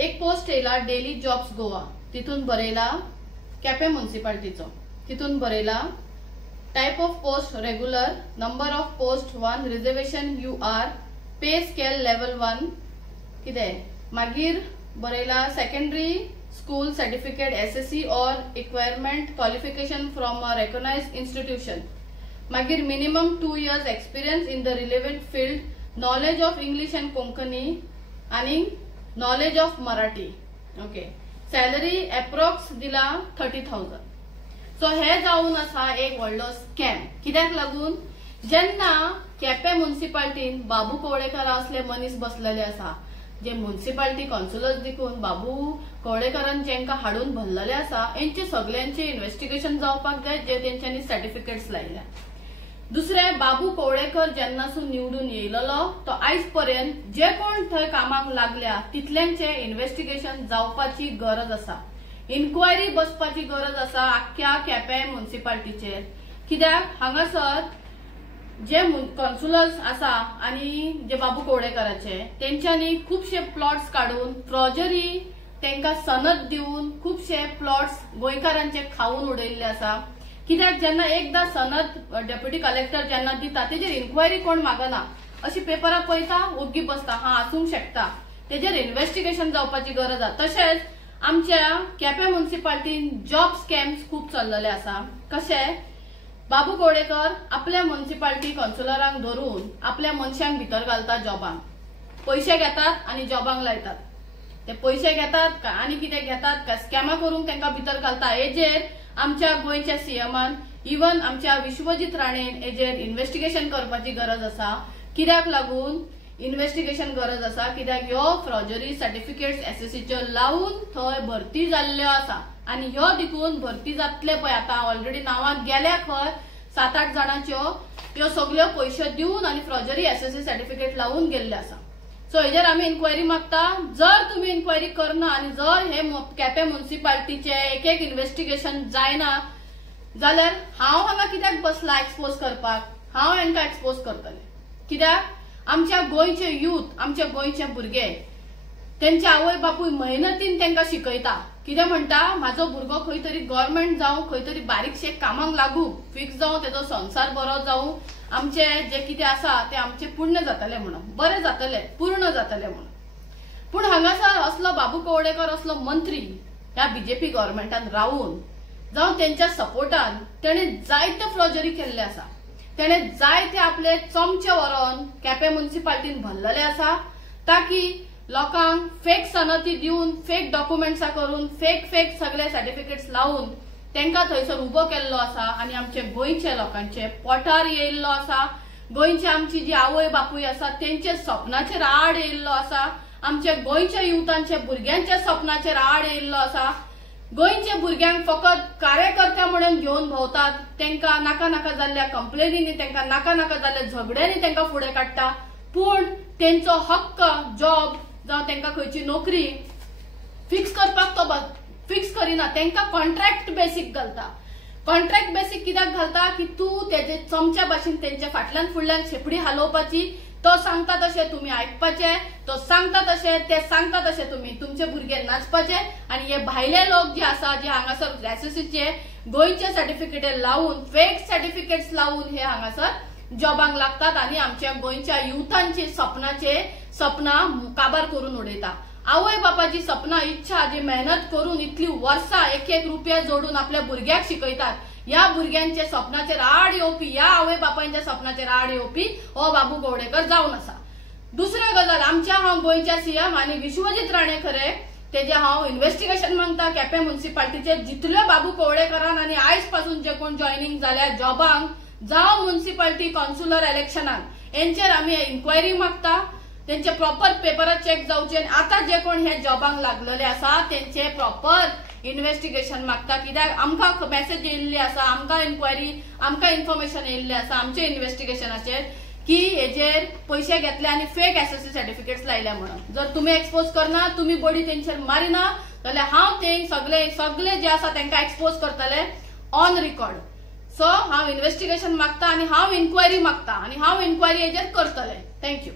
एक पोस्ट येयला daily jobs Goa, तितून बरयला केपें म्युनिसिपालिटीचो, तितून बरयला type of post regular, number of post 1, reservation UR, pay scale level 1 कितें, मागीर बरयला सेकंडरी स्कूल सर्टिफिकेट SSC और requirement qualification from a recognised institution, मागीर minimum 2 years experience in the relevant field, knowledge of English and Konkani आणि knowledge of Marathi. Okay, salary approx दिला 30,000. So हे जावन आसा एक व्हडलो स्कॅम. कित्याक लागून जेन्ना केपें म्युनिसिपालिटीन बाबू कवळेकर असले मनीस बसलेले आसा, जे म्युनिसिपालिटी कौन्सिलर्स देखून बाबू कवळेकरान जेंका हाडून भरलेले आसा, यांचे सगळ्यांचे इन्व्हेस्टिगेशन जावपाक जाय, जे तेंच्यांनी सर्टिफिकेट्स लायल्या. दुसरे, बाबू कवळेकर जेन्नासून निवडून येयलो तो आयज पर्यंत जे कोण थंय कामाक लागल्या तितल्यांचे इन्व्हेस्टिगेशन जावपाची गरज आसा. इन्क्वायरी बसपाची गरज आसा आख्ख्या केपें म्युनिसिपालिटीचेर. कित्याक हांगासर जे कौन्सिलर्स आसा आणि जे बाबू कवळेकराचे, तेंच्यांनी खूपशे प्लॉट्स काढून फ्रॉजरी तेंका सनद दिवन खूपशे प्लॉट्स गोंयकारांचे खाऊन उडयल्ले आसा. कित्याक जेन्ना एकदा सनद डेप्युटी कलेक्टर जेन्ना दिता तेजेर इन्क्वायरी कोण मागना, अशी पेपरां पळयता ओग्गी बसता, हा आसूंक शकता, तेजेर इन्व्हेस्टिगेशन जावपाची गरज आसा. तशेंच आमच्या केपें म्युनिसिपालिटीन जॉब स्कॅम्स खूप चल्लेले आसा. कशे, बाबू कवळेकर आपल्या म्युनिसिपालिटी कौन्सिलरांक धरून आपल्या मनशांक भितर घालता जॉबांक, पैसे घेतात आणि जॉबांक लायतात. ते पैसे घेतात आनी कितें घेतात काय स्कॅमा करून तांकां भितर घालता. हेजेर आमच्या गोंयच्या सीएमान, इवन आमच्या विश्वजीत राणेन हेजेर इन्व्हेस्टिगेशन करपाची गरज आसा. कित्याक लागून इन्व्हेस्टिगेशन गरज आसा, कित्याक ह्यो फ्रॉजरी सर्टिफिकेट्स SSCच्यो लावून थंय भरती जाल्ल्यो आसा आणि ह्यो देखून भरती जातले पळय, आता ऑलरेडी नावाक गेल्या खंय 7-8 जाणांच्यो, ह्यो सगळ्यो पयशे दिवन आणि फ्रॉजरी SSC सर्टिफिकेट लावून गेल्ले आसा. सो हेजेर आमी इन्क्वायरी मागता. जर तुम्ही इन्क्वायरी करना आणि जर हे केपें म्युनिसिपालिटीचे एक एक इन्व्हेस्टिगेशन जायना जाल्यार हांव हांगा कित्याक बसला एक्सपोज करपाक, हांव हांकां एक्सपोज करतलें. कित्याक आमच्या गोंयचे यूथ, आमचे गोंयचे भुरगे, तेंचे आवय बापूय मेहनतीन तांकां शिकयता. कितें म्हणटा, म्हाजो भुरगो खंय तरी गव्हर्नमेंट जावं, खंय तरी बारीकशे कामाक लागू, फिक्स जावं, तेजो संसार बरो जावं, आमचे जे कितें आसा ते आमचे पुण्य जातले म्हणून, बरें जातले, पूर्ण जातले म्हणून. पूण हांगासर असलो बाबू कवळेकर असलो मंत्री ह्या बीजेपी गव्हर्नमेंटान रावून जावं तेंच्या सपोर्टान तेणे जायते फ्रॉजरी केल्ले आसा. तेणे जायते आपले चमचे व्हरोन केपें म्युनिसिपालिटीन भरलेले आसा, ताकी लोकांक फेक सनदी दिवन, फेक डॉक्युमेंट्स करून, फेक सगळे सर्टिफिकेट्स लावून तांकां थंयसर उबो केल्लो आसा आणि आमचे गोंयचे लोकांचे पोटार येयल्लो आसा. गोंयचे आमची जी आवय बापूय आसा तेंचे सपनाचेर आड येयल्लो आसा. आमचे गोंयच्या युथांचे भुरग्यांच्या सपनाचेर आड येयल्लो आसा. गोंयच्या भुरग्यांक फकत कार्यकर्ते म्हणून घेवन भोंवतात, तांकां नाका नाका जाल्ल्या कंप्लेनींनी, तांकां नाका नाका जाल्ल्या झगड्यांनी तांकां फुडें काडटा. पूण तेंचो हक्क जॉब जावं तांकां खंयची नोकरी फिक्स करपाक तो फिक्स करिना, तांकां कॉन्ट्रॅक्ट बेसीक घालता. कॉन्ट्रॅक्ट बेसीक कित्याक घालता की तूं तेजे चमच्या भाशेन तेंच्या फाटल्यान फुडल्यान शेपडी हालोवपाची, तो सांगता तशें तुमी आयकपाचें, तो सांगता तशें ते सांगता तशें तुमी तुमचे भुरगे नाचपाचे. आणि हे भायले लोक जे आसा, जे हांगासर SSCचे गोंयचे सर्टिफिकेट लावून, फेक सर्टिफिकेट्स लावून हे हांगासर जॉबांक लागतात आणि आमच्या गोंयच्या युथांची सपना काबार करून उडयता. आवय बापाची सपना, इच्छा, जी मेहनत करून इतली वर्सां एक रुपया जोडून आपल्या भुरग्याक शिकयतात, या भुरग्यांच्या सपनाचेर आड येवपी, या आवय बापांच्या सपनाचेर आड येवपी हो बाबू कवळेकर जावन आसा. दुसरी गजाल, आमच्या हांव गोंयच्या CM आणि विश्वजीत राणे खरे तेजे हांव इन्व्हेस्टिगेशन मागता केपें म्युनिसिपालिटीचे. जितले बाबू कवळेकरान आणि आयज पासून जे कोण जॉयनिंग जाल्या जॉबांक, जावं म्युनिसिपालिटी कौन्सिलर इलेक्शनान, यांचेर आमी इन्क्वायरी मागता. तेंचे प्रॉपर पेपर चेक जावचे. आता जे कोण हे जॉबांक लागलेले आसा तेंचे प्रॉपर इन्व्हेस्टिगेशन मागता. कित्याक आमकां मेसेज येयल्ली आसा, आमकां इन्क्वायरी, आमकां इन्फॉर्मेशन येयल्ली आसा आमचे इन्व्हेस्टिगेशनाचेर की हेजेर पैसे घेतले आणि फेक SSC सर्टिफिकेट्स लायल्या म्हणून. जर तुम्ही एक्सपोज करना, तुम्ही बॉडी तेंचेर मारिना जाल्यार हांव ते सगळे जे आसा तांकां एक्सपोज करतले ऑन रिकॉर्ड. सो हांव इन्व्हेस्टिगेशन मागता आणि हांव इन्क्वायरी मागता आणि हांव इन्क्वायरी हेजेर करतले. थँक्यू.